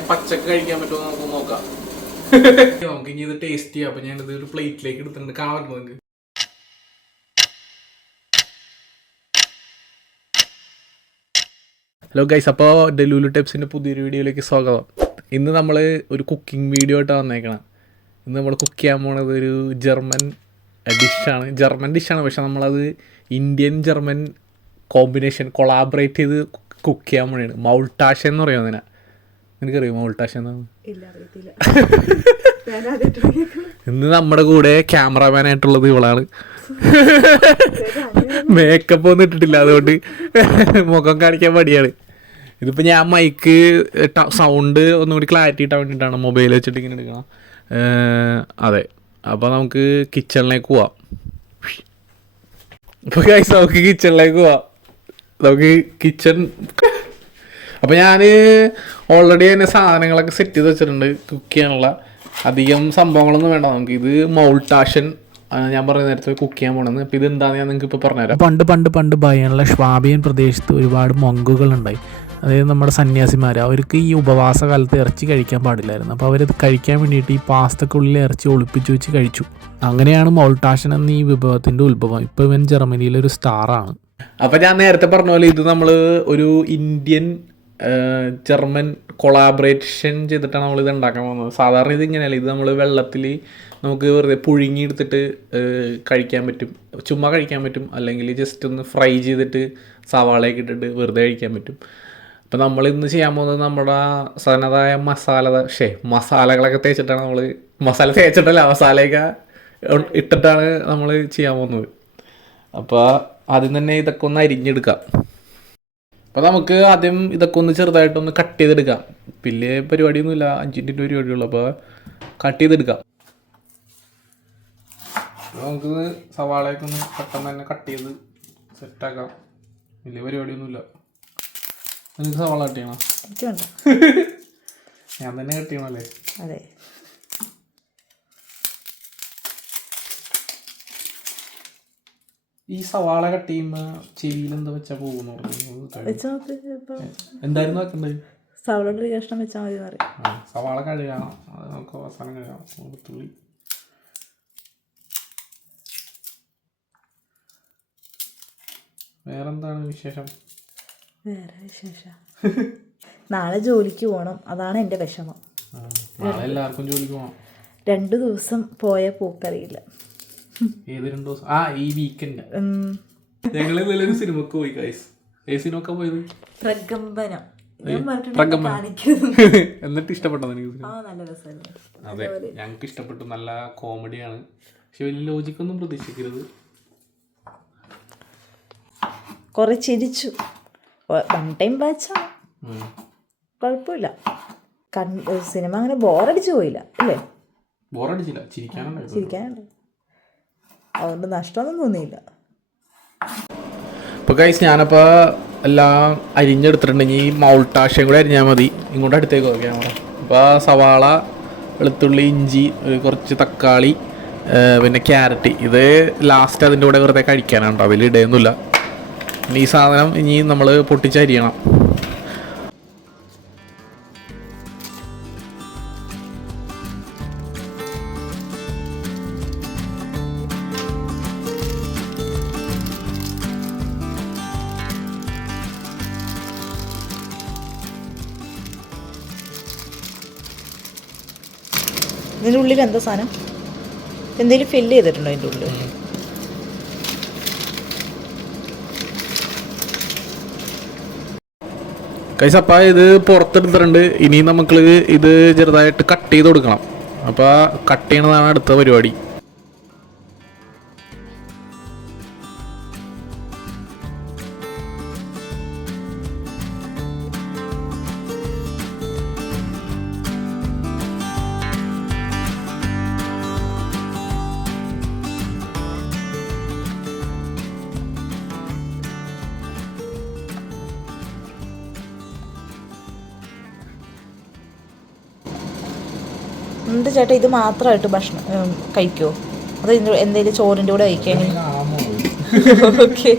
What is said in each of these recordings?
കഴിഞ്ഞാൽ പച്ചക്ക് കഴിക്കാൻ പറ്റുമോ നമുക്ക് നോക്കാം. നമുക്ക് ഇനി ഇത് ടേസ്റ്റ് ചെയ്യാം. അപ്പൊ ഞാനിത് ഒരു പ്ലേറ്റിലേക്ക് എടുത്തിട്ടുണ്ട്. കാണാൻ പറ്റുന്നത് ഹലോ ഗൈസ്, അപ്പോൾ ഡെലൂലു ടിപ്സിൻ്റെ പുതിയൊരു വീഡിയോയിലേക്ക് സ്വാഗതം. ഇന്ന് നമ്മൾ ഒരു കുക്കിംഗ് വീഡിയോ ആയിട്ട് വന്നേക്കണം. ഇന്ന് നമ്മൾ കുക്ക് ചെയ്യാൻ പോണത് ഒരു ജർമ്മൻ ഡിഷാണ്. പക്ഷെ നമ്മളത് ഇന്ത്യൻ ജർമ്മൻ കോമ്പിനേഷൻ കൊളാബറേറ്റ് ചെയ്ത് കുക്ക് ചെയ്യാൻ പോണേണ്. മൗൾട്ടാഷ എന്ന് പറയും അതിനെ. നിനക്കറിയോ മൗൾട്ടാഷ എന്നാണ്? ഇന്ന് നമ്മുടെ കൂടെ ക്യാമറാമാൻ ആയിട്ടുള്ളത് ഇവളാണ്. മേക്കപ്പ് ഒന്നും ഇട്ടിട്ടില്ല, അതുകൊണ്ട് മുഖം കാണിക്കാൻ മടിയാണ്. ഇതിപ്പോൾ ഞാൻ മൈക്ക് സൗണ്ട് ഒന്നുകൂടി ക്ലാരിറ്റി ഇട്ടാൻ വേണ്ടിയിട്ടാണ് മൊബൈൽ വെച്ചിട്ട് ഇങ്ങനെ എടുക്കണം. അതെ, അപ്പോൾ നമുക്ക് കിച്ചണിലേക്ക് പോവാം. ഇപ്പോൾ ഗൈസ് നമുക്ക് കിച്ചണിലേക്ക് പോവാം. നമുക്ക് കിച്ചൺ അപ്പോൾ ഞാൻ ഓൾറെഡി തന്നെ സാധനങ്ങളൊക്കെ സെറ്റ് ചെയ്ത് വെച്ചിട്ടുണ്ട്. കുക്ക് ചെയ്യാനുള്ള അധികം സംഭവങ്ങളൊന്നും വേണ്ട നമുക്ക്. ഇത് മൗൾട്ടാഷൻ ഞാൻ പറഞ്ഞ നേരത്തെ കുക്ക് ചെയ്യാൻ പോകണമെന്ന്. അപ്പോൾ ഇതെന്താണെന്ന് ഞാൻ നിങ്ങൾക്ക് ഇപ്പോൾ പറഞ്ഞുതരാം. പണ്ട് ബയണിലെ ഷ്വാബിയൻ പ്രദേശത്ത് ഒരുപാട് മൊങ്കുകളുണ്ടായി. അതായത് നമ്മുടെ സന്യാസിമാർ. അവർക്ക് ഈ ഉപവാസ കാലത്ത് ഇറച്ചി കഴിക്കാൻ പാടില്ലായിരുന്നു. അപ്പോൾ അവരത് കഴിക്കാൻ വേണ്ടിയിട്ട് ഈ പാസ്തക്കുള്ളിൽ ഇറച്ചി ഒളിപ്പിച്ച് വെച്ച് കഴിച്ചു. അങ്ങനെയാണ് മൗൾട്ടാഷൻ എന്ന ഈ വിഭവത്തിൻ്റെ ഉത്ഭവം. ഇപ്പോൾ ഇവൻ ജർമ്മനിയിലൊരു സ്റ്റാറാണ്. അപ്പോൾ ഞാൻ നേരത്തെ പറഞ്ഞ പോലെ ഇത് നമ്മൾ ഒരു ഇന്ത്യൻ ജർമ്മൻ കൊളാബറേഷൻ ചെയ്തിട്ടാണ് നമ്മളിത് ഉണ്ടാക്കാൻ പോകുന്നത്. സാധാരണ ഇത് ഇങ്ങനെയല്ല. ഇത് നമ്മൾ വെള്ളത്തിൽ നമുക്ക് വെറുതെ പുഴുങ്ങിയെടുത്തിട്ട് കഴിക്കാൻ പറ്റും, ചുമ്മാ കഴിക്കാൻ പറ്റും. അല്ലെങ്കിൽ ജസ്റ്റ് ഒന്ന് ഫ്രൈ ചെയ്തിട്ട് സവാളയൊക്കെ ഇട്ടിട്ട് വെറുതെ കഴിക്കാൻ പറ്റും. അപ്പോൾ നമ്മളിന്ന് ചെയ്യാൻ പോകുന്നത് നമ്മുടെ സനതായ മസാലകളൊക്കെ തേച്ചിട്ടാണ് നമ്മൾ മസാലയൊക്കെ ഇട്ടിട്ടാണ് നമ്മൾ ചെയ്യാൻ പോകുന്നത്. അപ്പോൾ ആദ്യം തന്നെ ഇതൊക്കെ ഒന്ന് അരിഞ്ഞെടുക്കാം. അപ്പോൾ നമുക്ക് ആദ്യം ഇതൊക്കെ ഒന്ന് ചെറുതായിട്ടൊന്ന് കട്ട് ചെയ്തെടുക്കാം. വലിയ പരിപാടിയൊന്നുമില്ല, 5 മിനിറ്റ് പരിപാടിയുള്ളൂ. അപ്പോൾ കട്ട് ചെയ്തെടുക്കാം. നമുക്ക് സവാളയൊക്കെ ഒന്ന് പെട്ടെന്ന് തന്നെ കട്ട് ചെയ്ത് സെറ്റാക്കാം. വലിയ പരിപാടിയൊന്നുമില്ല. നിനക്ക് സവാള കട്ട് ചെയ്യണം? ഞാൻ തന്നെ കട്ട് ചെയ്യണമല്ലേ? അതെ. ഈ സവാള കട്ട് ചെയ്യുമ്പോൾ ചെവിയിൽ എന്താ വെച്ചാൽ പോകുന്നു? എന്തായിരുന്നു വെക്കണ്ടേ? സവാള കഷ്ണം വെച്ചാൽ മതി. സവാള കഴുകണം, അത് നമുക്ക് അവസാനം കഴുകാം. വെളുത്തുള്ളി, വേറെന്താണ് വിശേഷം? വേറെ വിശേഷം നാളെ ജോലിക്ക് പോകണം, അതാണ് എൻ്റെ വിഷമം. നാളെ എല്ലാവർക്കും ജോലിക്ക് പോകണം. 2 ദിവസം പോയ പോക്കറിയില്ല. ഏത് 2 ദിവസം? ഈ വീക്കെൻഡ് ഞങ്ങൾ ഇന്നലെ സിനിമക്ക് പോയി ഗൈസ്. സിനിമക്ക് പോയത് പ്രകമ്പനം. എന്നിട്ട് ഇഷ്ടപ്പെട്ടോ എനിക്ക്? നല്ല രസമായിരുന്നു. അതെ, ഞങ്ങൾക്ക് ഇഷ്ടപ്പെട്ടു. നല്ല കോമഡിയാണ്. പക്ഷെ വലിയ ലോജിക്കൊന്നും പ്രതീക്ഷിക്കരുത്. കുറെ ചിരിച്ചു. 1 ടൈം വാച്ചാണ്, കുഴപ്പമില്ല. സിനിമ അങ്ങനെ ബോറടിച്ചു പോയില്ല അല്ലേ? ബോറടിച്ചില്ല, ചിരിക്കാനുണ്ട്. അതുകൊണ്ട് നഷ്ടമൊന്നും തോന്നിയില്ല. അപ്പോൾ ഗൈസ് ഞാനപ്പോൾ എല്ലാം അരിഞ്ഞെടുത്തിട്ടുണ്ട്. ഇനി മൗൾട്ടാഷയും കൂടെ അരിഞ്ഞാൽ മതി. ഇങ്ങോട്ട് അടുത്തേക്ക് നോക്കിയാൽ മതി. അപ്പോൾ സവാള, വെളുത്തുള്ളി, ഇഞ്ചി, കുറച്ച് തക്കാളി, പിന്നെ ക്യാരറ്റ്. ഇത് ലാസ്റ്റ് അതിൻ്റെ കൂടെ വെറുതെ കഴിക്കാനുണ്ടോ, അതിൽ ഇടയൊന്നുമില്ല. ഈ സാധനം ഇനി നമ്മൾ പൊട്ടിച്ചരിയണം. ഇതിൻ്റെ ഉള്ളിൽ എന്താ സാധനം? എന്തെങ്കിലും ഫില്ല് ചെയ്തിട്ടുണ്ടോ അതിൻ്റെ ഉള്ളിൽ? ഗൈസ് അപ്പോൾ ഇത് പുറത്തെടുത്തിട്ടുണ്ട്. ഇനി നമുക്ക് ഇത് ചെറുതായിട്ട് കട്ട് ചെയ്ത് കൊടുക്കണം. അപ്പോൾ കട്ട് ചെയ്യണതാണ് അടുത്ത പരിപാടി. എന്താ ചേട്ടാ, ഇത് മാത്രമായിട്ട് ഭക്ഷണം കഴിക്കുമോ? അത് എന്തെങ്കിലും ചോറിൻ്റെ കൂടെ കഴിക്കാൻ? ഓക്കെ.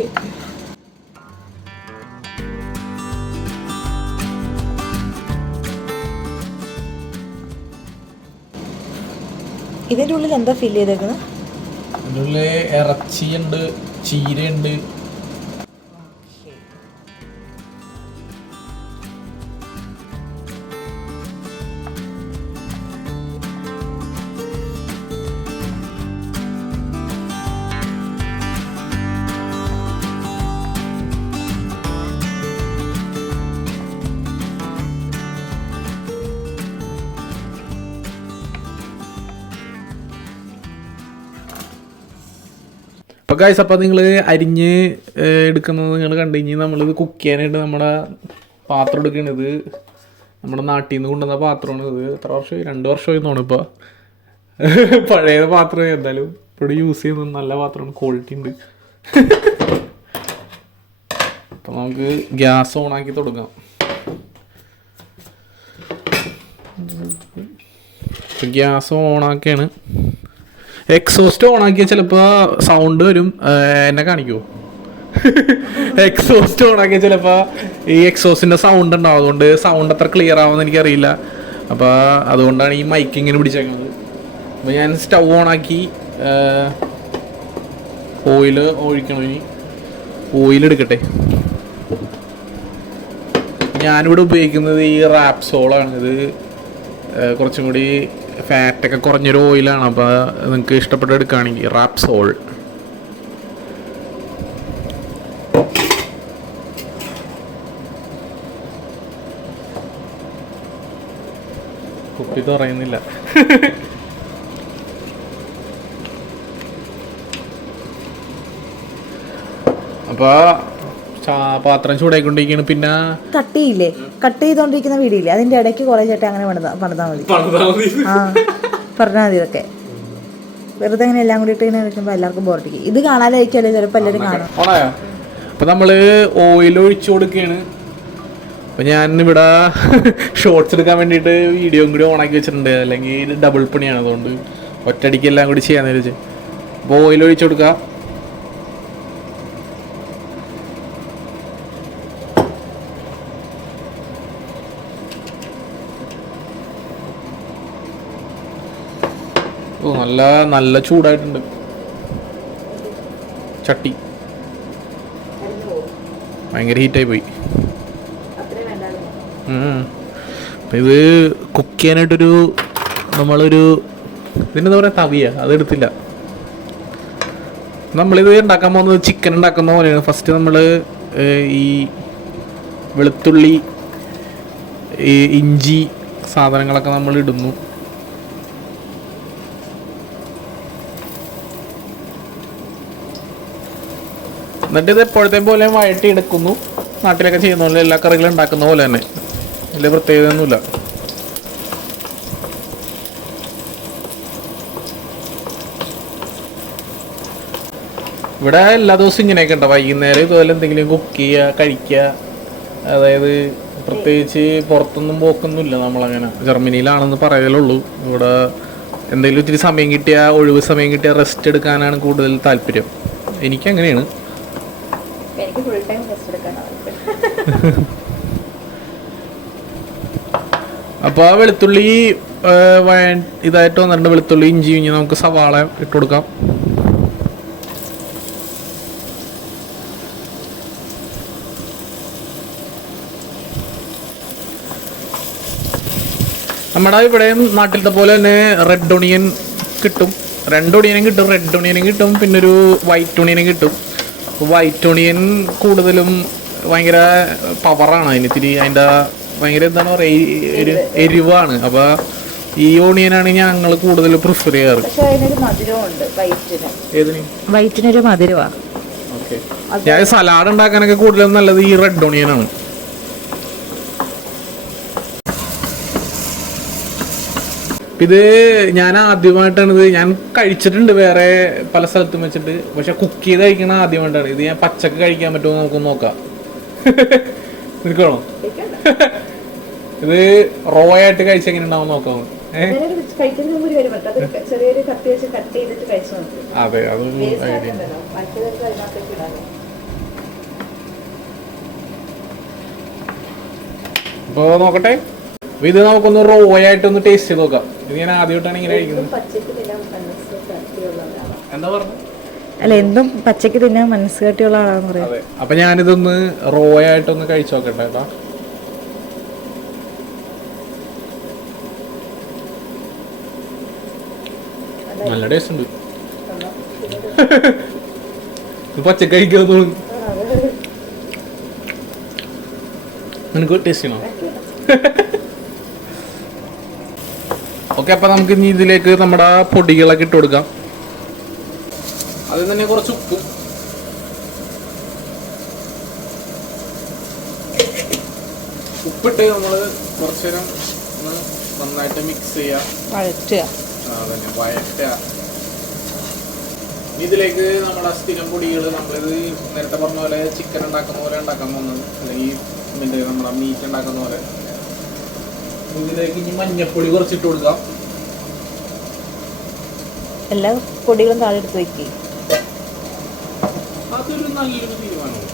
ഇതിൻ്റെ ഉള്ളിൽ എന്താ ഫില്ല് ചെയ്തേക്കുന്നത്? ഇതിൻ്റെ ഉള്ളിൽ ഇറച്ചിയുണ്ട്, ചീരയുണ്ട്. അപ്പോൾ ഗൈസ്, അപ്പോൾ നിങ്ങൾ അരിഞ്ഞ് എടുക്കുന്നത് നിങ്ങൾ കണ്ടു കഴിഞ്ഞാൽ നമ്മളിത് കുക്ക് ചെയ്യാനായിട്ട് നമ്മുടെ പാത്രം എടുക്കണത് നമ്മുടെ നാട്ടിൽ നിന്ന് കൊണ്ടുവന്ന പാത്രമാണ്. ഇത് എത്ര വർഷമായി? 2 വർഷമായി തോന്നുന്നു. ഇപ്പോൾ പഴയ പാത്രം എന്തായാലും ഇവിടെ യൂസ് ചെയ്യുന്നത് നല്ല പാത്രമാണ്, ക്വാളിറ്റി ഉണ്ട്. അപ്പം നമുക്ക് ഗ്യാസ് ഓണാക്കി തുടങ്ങാം. ഗ്യാസ് ഓണാക്കിയാണ്. എക്സോസ്റ്റ് ഓണാക്കിയാൽ ചിലപ്പോൾ സൗണ്ട് വരും. എന്നെ കാണിക്കുമോ? എക്സോസ്റ്റ് ഓണാക്കിയാൽ ചിലപ്പോൾ ഈ എക്സോസ്റ്റിൻ്റെ സൗണ്ട് ഉണ്ടാവും. അതുകൊണ്ട് സൗണ്ട് അത്ര ക്ലിയർ ആവുമെന്ന് എനിക്കറിയില്ല. അപ്പോൾ അതുകൊണ്ടാണ് ഈ മൈക്ക് ഇങ്ങനെ പിടിച്ചേക്കുന്നത്. അപ്പോൾ ഞാൻ സ്റ്റൗ ഓണാക്കി ഓയിൽ ഒഴിക്കണം. ഇനി ഓയിൽ എടുക്കട്ടെ. ഞാനിവിടെ ഉപയോഗിക്കുന്നത് ഈ റാപ്സോളാണ്. ഇത് കുറച്ചും കൂടി ഫാറ്റൊക്കെ കുറഞ്ഞൊരു ഓയിലാണ്. അപ്പോൾ നിങ്ങൾക്ക് ഇഷ്ടപ്പെട്ട് എടുക്കുകയാണെങ്കിൽ റാപ്സോൾ. കുപ്പി തുറയുന്നില്ല. അപ്പോൾ പാത്രം ചൂടായിക്കൊണ്ടിരിക്കുകയാണ്. പിന്നെ കട്ടിയില്ലേ, കട്ട് ചെയ്തോണ്ടിരിക്കുന്ന വീടില്ലേ, അതിന്റെ ഇടയ്ക്ക് കുറെ ചേട്ടൻ അങ്ങനെ പണിതാൽ മതി. ആ പറഞ്ഞാൽ മതി. ഇതൊക്കെ വെറുതെ അങ്ങനെ എല്ലാം കൂടി ഇട്ട് ഇങ്ങനെ വെക്കുമ്പോൾ എല്ലാവർക്കും ബോറടിക്കും. ഇത് കാണാനായിരിക്കുമല്ലോ ചിലപ്പോൾ എല്ലാവരും കാണും. അപ്പോൾ നമ്മൾ ഓയിൽ ഒഴിച്ചു കൊടുക്കുകയാണ്. അപ്പോൾ ഞാനിവിടെ ഷോർട്സ് എടുക്കാൻ വേണ്ടിയിട്ട് വീഡിയോയും കൂടി ഓണാക്കി വെച്ചിട്ടുണ്ട്. അല്ലെങ്കിൽ ഡബിൾ പണിയാണ്. അതുകൊണ്ട് ഒറ്റയടിക്ക് എല്ലാം കൂടി ചെയ്യാന്ന് വെച്ച്. അപ്പോൾ ഓയിൽ ഒഴിച്ചു കൊടുക്കുക. ഓ, നല്ല നല്ല ചൂടായിട്ടുണ്ട് ചട്ടി. ഭയങ്കര ഹീറ്റായി പോയി. അപ്പം ഇത് കുക്ക് ചെയ്യാനായിട്ടൊരു നമ്മളൊരു ഇതിനെന്താ പറയുക, തവിയ, അതെടുത്തില്ല. നമ്മളിത് ഉണ്ടാക്കാൻ പോകുന്നത് ചിക്കൻ ഉണ്ടാക്കുന്ന പോലെയാണ്. ഫസ്റ്റ് നമ്മൾ ഈ വെളുത്തുള്ളി, ഈ ഇഞ്ചി സാധനങ്ങളൊക്കെ നമ്മൾ ഇടുന്നു. എന്നിട്ട് ഇത് എപ്പോഴത്തെയും പോലെ വഴറ്റി എടുക്കുന്നു. നാട്ടിലൊക്കെ ചെയ്യുന്ന പോലെ, എല്ലാ കറികളും ഉണ്ടാക്കുന്ന പോലെ തന്നെ. വലിയ പ്രത്യേകതയൊന്നുമില്ല. ഇവിടെ എല്ലാ ദിവസവും ഇങ്ങനെയൊക്കെ ഉണ്ട്. വൈകുന്നേരം ഇതുപോലെ എന്തെങ്കിലും കുക്ക് ചെയ്യുക, കഴിക്കുക. അതായത് പ്രത്യേകിച്ച് പുറത്തൊന്നും പോക്കൊന്നുമില്ല. നമ്മളങ്ങനെ ജർമ്മനിയിലാണെന്ന് പറയലുള്ളൂ. ഇവിടെ എന്തെങ്കിലും ഇത്തിരി സമയം കിട്ടിയാൽ, ഒഴിവ് സമയം കിട്ടിയാൽ റെസ്റ്റ് എടുക്കാനാണ് കൂടുതൽ താല്പര്യം. എനിക്കങ്ങനെയാണ്. അപ്പോൾ ആ വെളുത്തുള്ളി ഇതായിട്ട് വന്നിട്ടുണ്ട്. വെളുത്തുള്ളി, ഇഞ്ചി, ഇഞ്ചി നമുക്ക് സവാള ഇട്ട് കൊടുക്കാം. നമ്മുടെ ഇവിടെ നാട്ടിലത്തെ പോലെ തന്നെ റെഡ് ഒണിയൻ കിട്ടും. 2 ഒണിയനും കിട്ടും. റെഡ് ഒണിയനും കിട്ടും, പിന്നെ ഒരു വൈറ്റ് ഒണിയനും കിട്ടും. വൈറ്റ് ഒണിയൻ കൂടുതലും ഭയങ്കര പവറാണ്. അതിൻ്റെ ഭയങ്കര എന്താണ് പറയുക, എരിവാണ്. അപ്പോൾ ഈ ഓണിയനാണ് ഞങ്ങൾ കൂടുതൽ പ്രിഫർ ചെയ്യാറ്. വൈറ്റിനൊരു മധുരമാണ്. ഓക്കെ, ഞാൻ സലാഡ് ഉണ്ടാക്കാനൊക്കെ കൂടുതലും നല്ലത് ഈ റെഡ് ഓണിയനാണ്. ഇത് ഞാൻ ആദ്യമായിട്ടാണ് ഞാൻ കഴിച്ചിട്ടുണ്ട് വേറെ പല സ്ഥലത്തും വെച്ചിട്ട്. പക്ഷെ കുക്ക് ചെയ്ത് കഴിക്കണ ആദ്യമായിട്ടാണ്. ഇത് ഞാൻ പച്ചക്ക് കഴിക്കാൻ പറ്റുമോ നമുക്ക് നോക്കാം. നിൽക്കണോ? ഇത് റോ ആയിട്ട് കഴിച്ചെങ്ങനെ ഉണ്ടാവും നോക്കാം. അതെ, അതൊരു ഐഡിയ. അപ്പോൾ നോക്കട്ടെ. ഇത് നമുക്കൊന്ന് റോ ആയിട്ടൊന്ന് ടേസ്റ്റ് ചെയ്ത് നോക്കാം. ഇത് ഞാൻ ആദ്യമായിട്ടാണ് ഇങ്ങനെ കഴിക്കുന്നത്. എന്താ പറഞ്ഞു? അല്ല, എന്തും പച്ചക്ക് തിന്നാൻ മനസ്സ് കട്ടിയുള്ള ആളാന്ന് പറയാം. അതെ. അപ്പൊ ഞാനിതൊന്ന് റോ ആയിട്ടൊന്ന് കഴിച്ചു നോക്കട്ടെ കേട്ടോ. നല്ല ടേസ്റ്റ് ഉണ്ട്. പച്ചക്ക് കഴിക്കാൻ തോന്നുന്നു. നിനക്ക് ടേസ്റ്റ് ചെയ്യണോ? ഓക്കെ, അപ്പൊ നമുക്ക് ഇനി ഇതിലേക്ക് നമ്മുടെ പൊടികളൊക്കെ ഇട്ട് കൊടുക്കാം. അതിൽ തന്നെ കുറച്ച് ഉപ്പും ഉപ്പിട്ട് നമ്മൾ കുറച്ചു നേരം ഒന്ന് നന്നായിട്ട് മിക്സ് ചെയ്യാം. അതന്നെ, വഴറ്റുക. ഇതിലേക്ക് നമ്മുടെ സ്ഥിരം പൊടികൾ, നമ്മളിത് നേരത്തെ പറഞ്ഞ പോലെ ചിക്കൻ ഉണ്ടാക്കുന്ന പോലെ ഉണ്ടാക്കാൻ പോകുന്നത്, അല്ലെങ്കിൽ നമ്മുടെ മീറ്റ് ഉണ്ടാക്കുന്ന പോലെ. ഇതിലേക്ക് ഇനി മഞ്ഞപ്പൊടി കുറച്ചിട്ട് കൊടുക്കാം. എല്ലാ പൊടികളും താഴെ എടുത്ത് വെക്കുക. അതൊരു നല്ലൊരു തീരുമാനമാണ്.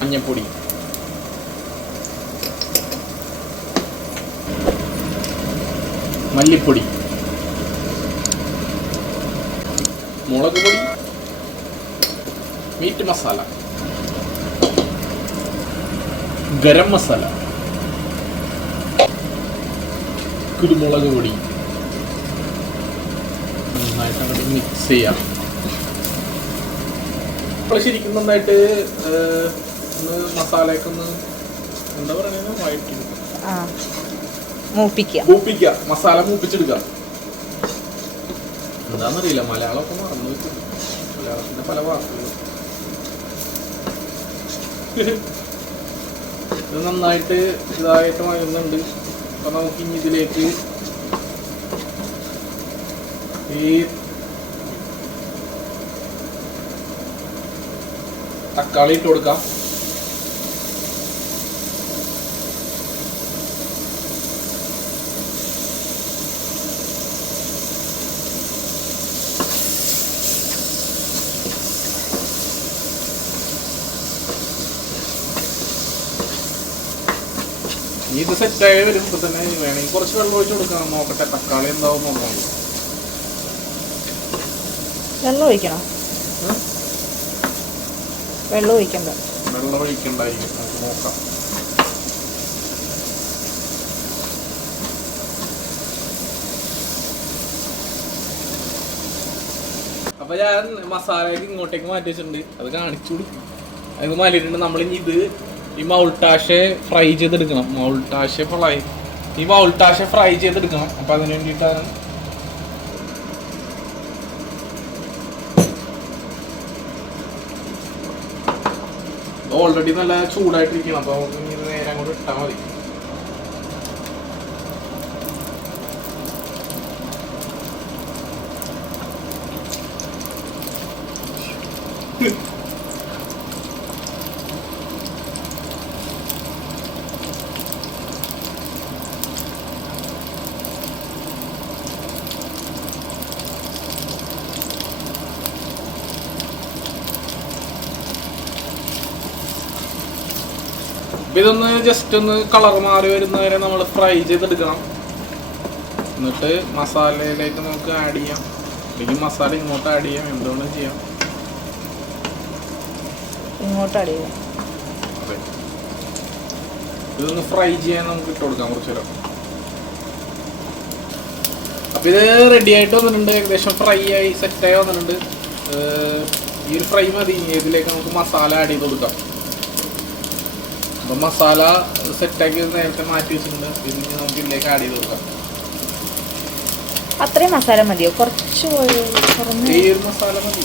മഞ്ഞപ്പൊടി, മല്ലിപ്പൊടി, മുളക് പൊടി, മീറ്റ് മസാല, ഗരം മസാല, കുരുമുളക് പൊടി. നന്നായിട്ട് അങ്ങോട്ട് മിക്സ് ചെയ്യാം. അപ്പോൾ ശരിക്കും നന്നായിട്ട് ഒന്ന് മസാലയൊക്കെ ഒന്ന് എന്താ പറയുക, മൂപ്പിക്കുക. മസാല മൂപ്പിച്ചെടുക്കുക. എന്താണെന്നറിയില്ല, മലയാളമൊക്കെ മറന്നു വെച്ചിട്ടുണ്ട്. മലയാളത്തിന്റെ പല വാക്കുകളും. ഇത് നന്നായിട്ട് ഇതായിട്ട് വരുന്നുണ്ട്. അപ്പൊ നമുക്ക് ഇനി ഇതിലേക്ക് ഈ തക്കാളി ഇട്ട് കൊടുക്കാം. ഇത് സെറ്റായി വരുമ്പോൾ തന്നെ വേണമെങ്കിൽ കുറച്ച് വെള്ളം ഒഴിച്ച് കൊടുക്കാം. നോക്കട്ടെ തക്കാളി എന്താവും നോക്കാം. വെള്ളം ഒഴിക്കണം? വെള്ളം ഒഴിക്കണ്ടായിരിക്കും, നമുക്ക് നോക്കാം. അപ്പൊ ഞാൻ മസാലയ്ക്ക് ഇങ്ങോട്ടേക്ക് മാറ്റി വെച്ചിട്ടുണ്ട്. അത് കാണിച്ചു കൊടുക്കും. അത് മാറ്റിയിട്ടുണ്ട്. നമ്മളിനി ഇത് ഈ മൗൾട്ടാഷെ ഫ്രൈ ചെയ്തെടുക്കണം. മൗൾട്ടാഷെ ഫ്രൈ ചെയ്തെടുക്കണം. അപ്പൊ അതിന് വേണ്ടിയിട്ടാണ് ഓൾറെഡി നല്ല ചൂടായിട്ടിരിക്കണം. അപ്പൊ നമുക്ക് ഇനി നേരെ അങ്ങോട്ട് ഇട്ടാൽ മതി. ഇതൊന്ന് ജസ്റ്റ് ഒന്ന് കളർ മാറി വരുന്നവരെ നമ്മൾ ഫ്രൈ ചെയ്തെടുക്കണം. എന്നിട്ട് മസാലയിലേക്ക് നമുക്ക് ആഡ് ചെയ്യാം, അല്ലെങ്കിൽ മസാല ഇങ്ങോട്ട് ആഡ് ചെയ്യാം, എന്തുകൊണ്ടും ചെയ്യാം. അതെ, ഇതൊന്ന് ഫ്രൈ ചെയ്യാൻ നമുക്ക് ഇട്ട് കൊടുക്കാം കുറച്ചു നേരം. അപ്പൊ ഇത് റെഡി ആയിട്ട് വന്നിട്ടുണ്ട്. ഏകദേശം ഫ്രൈ ആയി സെറ്റായി വന്നിട്ടുണ്ട്. ഈ ഒരു ഫ്രൈ മതി. ഇതിലേക്ക് നമുക്ക് മസാല ആഡ് ചെയ്ത് കൊടുക്കാം. അപ്പം മസാല സെറ്റാക്കി നേരത്തെ മാറ്റി വെച്ചിട്ടുണ്ട്. ഇതിന് നമുക്ക് ഇതിലേക്ക് ആഡ് ചെയ്ത് കൊടുക്കാം. അത്രയും മസാല മതിയോ? കുറച്ച് ഈ ഒരു മസാല മതി.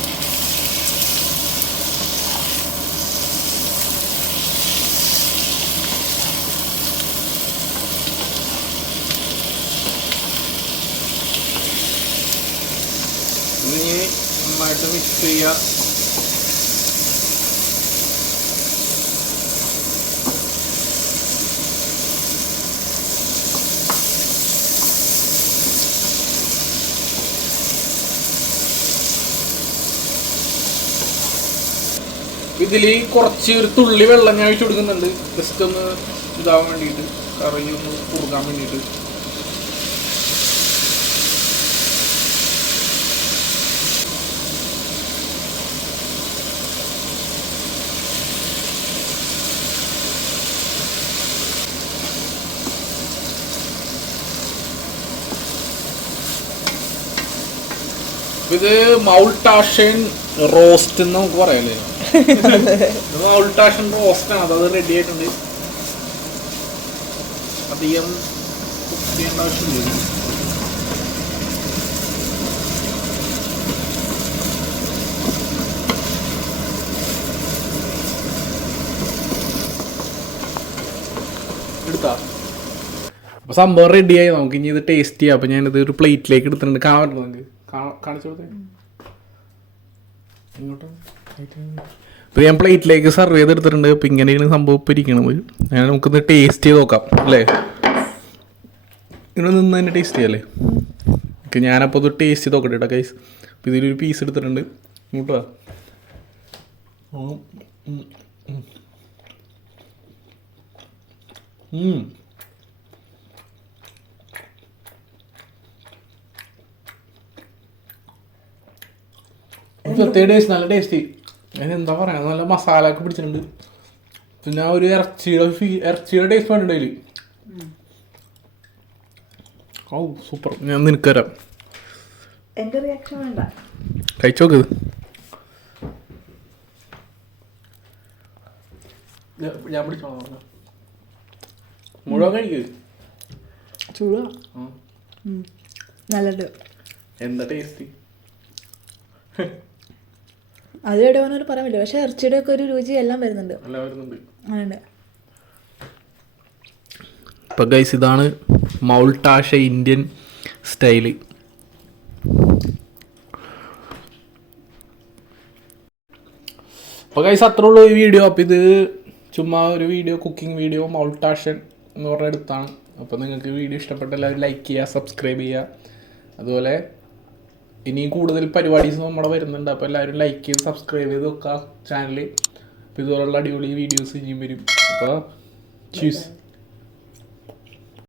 ഇനി നന്നായിട്ട് മിക്സ് ചെയ്യുക. ഇതിൽ കുറച്ച് ഒരു തുള്ളി വെള്ളം ഞാൻ ഒഴിച്ചു കൊടുക്കുന്നുണ്ട്, ജസ്റ്റ് ഒന്ന് ഇതാവാൻ വേണ്ടിയിട്ട്. കറി ഒന്ന് കുറുക്കാൻ വേണ്ടിയിട്ട്. ഇത് മൗൾട്ടാഷൻ റോസ്റ്റ് എന്ന് നമുക്ക് പറയാല്ലേ. മൗൾട്ടാഷൻ റോസ്റ്റ് ആണ്, അത് റെഡി ആയിട്ടുണ്ട്. അധികം കുക്ക് ചെയ്യേണ്ട ആവശ്യമില്ല. എടുത്താ അപ്പൊ സംഭവം റെഡിയായി. നമുക്ക് ഇനി ഇത് ടേസ്റ്റ് ചെയ്യാം. അപ്പൊ ഞാനിത് ഒരു പ്ലേറ്റിലേക്ക് എടുത്തിട്ടുണ്ട്. കാണാൻ പറ്റുമോ നമുക്ക്? കാണിച്ചു കൊടുത്തേ ഇങ്ങോട്ട്. ഇപ്പൊ ഞാൻ പ്ലേറ്റിലേക്ക് സർവ് ചെയ്തെടുത്തിട്ടുണ്ട്. ഇപ്പൊ ഇങ്ങനെയാണ് സംഭവം ഇപ്പൊ ഇരിക്കണത്. ഞാൻ നമുക്കൊന്ന് ടേസ്റ്റ് ചെയ്ത് നോക്കാം അല്ലേ? ഇങ്ങനെ നിന്ന് തന്നെ ടേസ്റ്റ് ചെയ്യാല്ലേ? ഓക്കെ, ഞാനപ്പോൾ ഇത് ടേസ്റ്റ് ചെയ്ത് നോക്കട്ടെ കേട്ടോ ഗൈസ്. അപ്പോൾ ഇതിലൊരു പീസ് എടുത്തിട്ടുണ്ട്. ഇങ്ങോട്ടാ പ്രത്യേക ടേസ്റ്റ്, നല്ല ടേസ്റ്റ്. എന്താ പറയാ, നല്ല മസാല ഒക്കെ പിടിച്ചിട്ടുണ്ട്. പിന്നെ ഒരു ഇറച്ചിയുടെ ടേസ്റ്റ് വേണ്ട അതിൽ. ഓ സൂപ്പർ. ഞാൻ നിനക്ക് തരാം. എന്റെ റിയാക്ഷൻ വേണ്ട, കഴിച്ചോക്ക്. ഞാൻ പിടിച്ചോളാം. മുഴുവൻ കഴിക്ക്. ചൂടാ. നല്ലത്. എന്താ ടേസ്റ്റ്? അത് എവിടെ വന്നൊരു പറയാൻ പറ്റില്ല. പക്ഷെ ഇറച്ചിയുടെ ഒക്കെ ഒരു രുചി എല്ലാം വരുന്നുണ്ട്. അങ്ങനെ ഇപ്പം ഗൈസ് ഇതാണ് മൗൾട്ടാഷ ഇന്ത്യൻ സ്റ്റൈല്. അപ്പോൾ ഗൈസ് അത്രേ ഉള്ളൂ ഈ വീഡിയോ. അപ്പോൾ ഇത് ചുമ്മാ ഒരു വീഡിയോ, കുക്കിംഗ് വീഡിയോ, മൗൾട്ടാഷൻ എന്ന് പറഞ്ഞ എടുത്താണ്. അപ്പോൾ നിങ്ങൾക്ക് വീഡിയോ ഇഷ്ടപ്പെട്ട എല്ലാവരും ലൈക്ക് ചെയ്യുക, സബ്സ്ക്രൈബ് ചെയ്യുക. അതുപോലെ ഇനിയും കൂടുതൽ പരിപാടീസ് നമ്മുടെ വരുന്നുണ്ട്. അപ്പോൾ എല്ലാവരും ലൈക്ക് ചെയ്ത് സബ്സ്ക്രൈബ് ചെയ്ത് വെക്കുക ചാനൽ. അപ്പോൾ ഇതുപോലുള്ള അടിപൊളി വീഡിയോസ് ഇനിയും വരും. അപ്പോൾ ചീസ്.